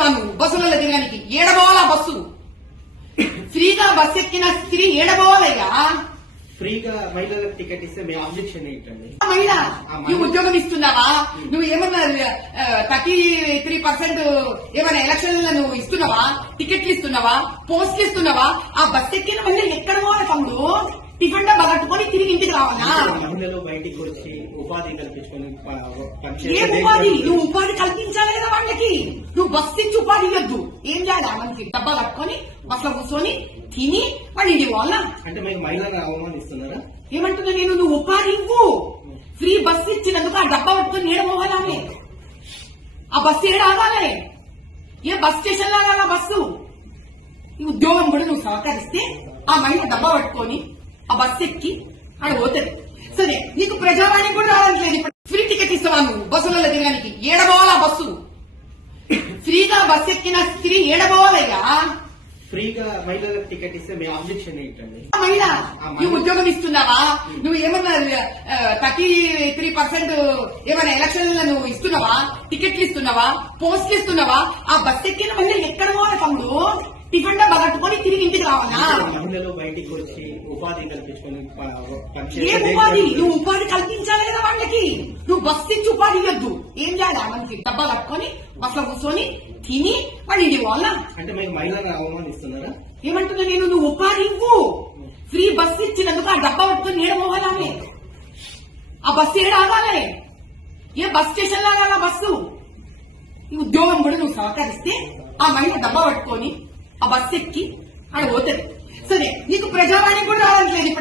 ఇస్తావా నువ్వు బస్సులలో తిరగడానికి? ఏడబోవాలా బస్సు? ఫ్రీగా బస్సు ఎక్కిన స్త్రీ ఏడబోవాలయ్యా? ఫ్రీగా మహిళలకు టికెట్ ఇస్తే మీ ఆబ్జెక్షన్ ఏంటండి? మహిళ నువ్వు ఉద్యోగం ఇస్తున్నావా? నువ్వు ఏమన్నా 33% ఏమైనా ఎలక్షన్లలో నువ్వు ఇస్తున్నావా? టికెట్లు ఇస్తున్నావా? పోస్టులు ఇస్తున్నావా? ఆ బస్సు ఎక్కిన మహిళ ఎక్కడ పోవాలి తమ్ముడు? టిఫిన్ డబ్బా కట్టుకొని తిరిగి ఇంటికి రావాలా? మహిళలు బయటికి వచ్చి ఉపాధి కల్పించుకొని ఏ ఉపాధి? నువ్వు ఉపాధి కల్పించాలి కదా వాళ్ళకి. నువ్వు బస్సు ఇచ్చి ఉపాధి ఇవ్వద్దు. ఏం చేయాలి? మనకి డబ్బా కట్టుకొని బస్సులో కూర్చొని తిని వాడి ఇంటికి పోవాలా? అంటే మీకు మహిళలను అవమానిస్తున్నారా? ఏమంటున్నా నేను? నువ్వు ఉపాధి ఇవ్వు. ఫ్రీ బస్సు ఇచ్చినందుకు ఆ డబ్బా పట్టుకొని ఏడ పోవాలని? ఆ బస్సు ఏడ ఆగాలి? ఏ బస్ స్టేషన్ లాగా బస్సు? ఈ ఉద్యోగం కూడా నువ్వు సహకరిస్తే ఆ మహిళ డబ్బా పట్టుకొని ఆ బస్సు ఎక్కి ఆడ పోతుంది. సరే, నీకు ప్రజావాణి కూడా రావట్లేదు. ఇప్పుడు ఫ్రీ టికెట్ ఇస్తావా నువ్వు బస్సులలో తిరగడానికి? ఏడబోవాలా బస్సు? ఫ్రీగా బస్సు ఎక్కిన స్త్రీ ఏడబోవాలయ్యా? ఫ్రీగా మహిళలకు టికెట్ ఇస్తే మీ ఆబ్జెక్షన్ ఏంటండి? మహిళ నువ్వు ఉద్యోగం ఇస్తున్నావా? నువ్వు ఏమన్నా 33% ఏమైనా ఎలక్షన్లలో నువ్వు ఇస్తున్నావా? టికెట్లు ఇస్తున్నావా? పోస్టులు ఇస్తున్నావా? ఆ బస్సు ఎక్కిన మహిళ ఎక్కడ పోవాలి తమ్ముడు? టిఫిన్ డబ్బా కట్టుకొని తిరిగి ఇంటికి రావాలా? మహిళలు బయటికి వచ్చి ఉపాధి కల్పించుకొని ఏ ఉపాధి? నువ్వు ఉపాధి కల్పించాలి కదా వాళ్ళకి. నువ్వు బస్సు ఇచ్చి ఉపాధి ఇవ్వద్దు. ఏం చేయాలి? మనకి డబ్బా కట్టుకొని బస్సులో కూర్చొని తిని వాడి ఇంటికి పోవాలా? అంటే మీకు మహిళలను అవమానిస్తున్నారా? ఏమంటున్నా నేను? నువ్వు ఉపాధి ఇవ్వు. ఫ్రీ బస్సు ఇచ్చినందుకు ఆ డబ్బా పట్టుకొని ఏడ పోవాలని? ఆ బస్సు ఏడ ఆగాలి? ఏ బస్ స్టేషన్ లాగా బస్సు? ఈ ఉద్యోగం కూడా నువ్వు సహకరిస్తే ఆ మహిళ డబ్బా పట్టుకొని ఆ బస్సు ఎక్కి ఆడ పోతుంది. సరే, నీకు ప్రజావాణి కూడా రావట్లేదు.